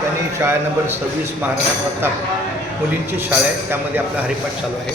ठिकाणी शाळा नंबर 26 महाराणा प्रताप मुलींची शाळा आहे, त्यामध्ये आपला हरिपाठ चालू आहे.